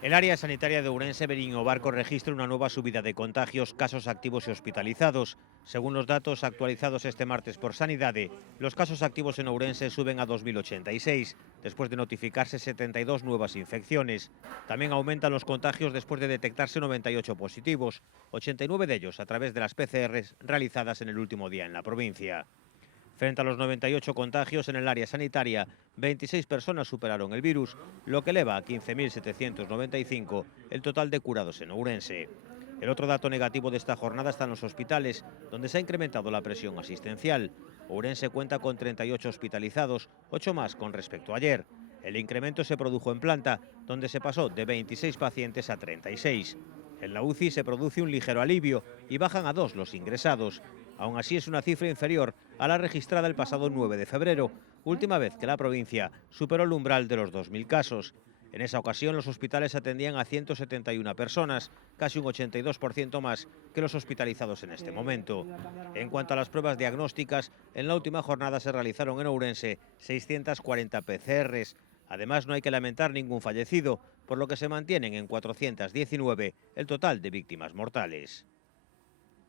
El área sanitaria de Ourense Beriño Barco registra una nueva subida de contagios, casos activos y hospitalizados. Según los datos actualizados este martes por Sanidade, los casos activos en Ourense suben a 2086, después de notificarse 72 nuevas infecciones. También aumentan los contagios después de detectarse 98 positivos, 89 de ellos a través de las PCRs realizadas en el último día en la provincia. Frente a los 98 contagios en el área sanitaria, 26 personas superaron el virus, lo que eleva a 15.795 el total de curados en Ourense. El otro dato negativo de esta jornada está en los hospitales, donde se ha incrementado la presión asistencial. Ourense cuenta con 38 hospitalizados, 8 más con respecto a ayer. El incremento se produjo en planta, donde se pasó de 26 pacientes a 36. En la UCI se produce un ligero alivio y bajan a 2 los ingresados. Aún así es una cifra inferior a la registrada el pasado 9 de febrero, última vez que la provincia superó el umbral de los 2.000 casos. En esa ocasión los hospitales atendían a 171 personas, casi un 82% más que los hospitalizados en este momento. En cuanto a las pruebas diagnósticas, en la última jornada se realizaron en Ourense 640 PCRs. Además, no hay que lamentar ningún fallecido, por lo que se mantienen en 419 el total de víctimas mortales.